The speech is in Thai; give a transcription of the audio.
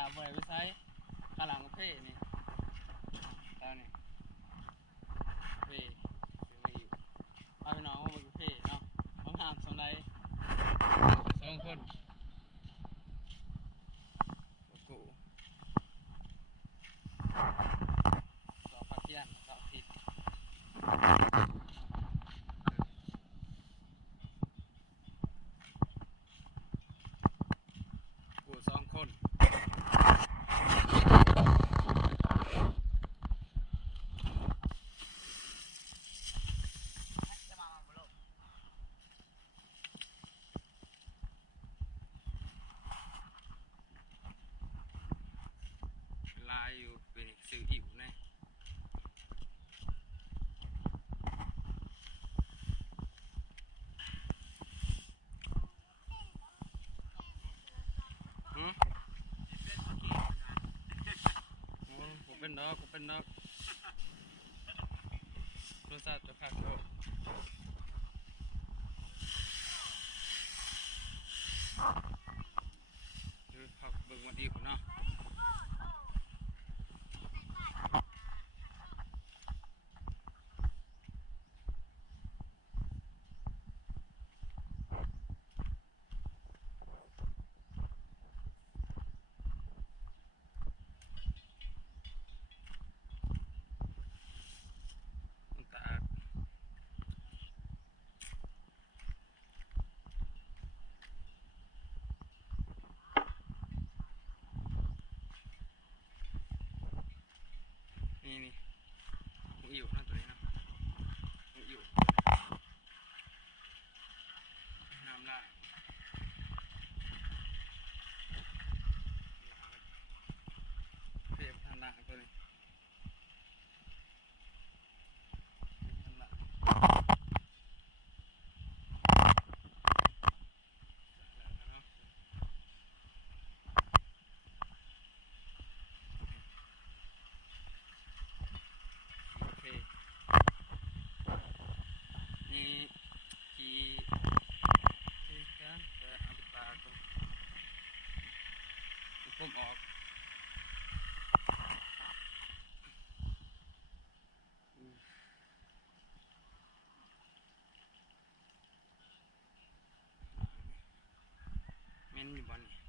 ะบ่ได้ไปใช้ข้างหลังก็เพ่นี่ตอนนี้เพ่ซื้อมาอยู่เอาไปน้องมาบุกเพ่เนาะเขาห้ามสำไร2 คนกูต่อพักเที่ยงต่อผิดกู2 คนลายอยู่เป็นซื้ออิ่วนะผมเป็นนกรสชาติจะคักโตคือผักเบิ่งมาดีคุณเนาะตากนี่หมูอิ่วนะตัวนี้นะหมูอิ่วน้ำละเพียบทางล่างตัวนี้ทางล่างโอเคนี่ขี่กันแต่เอาไปตากก่อนผมออกเมนอยู่บนนี่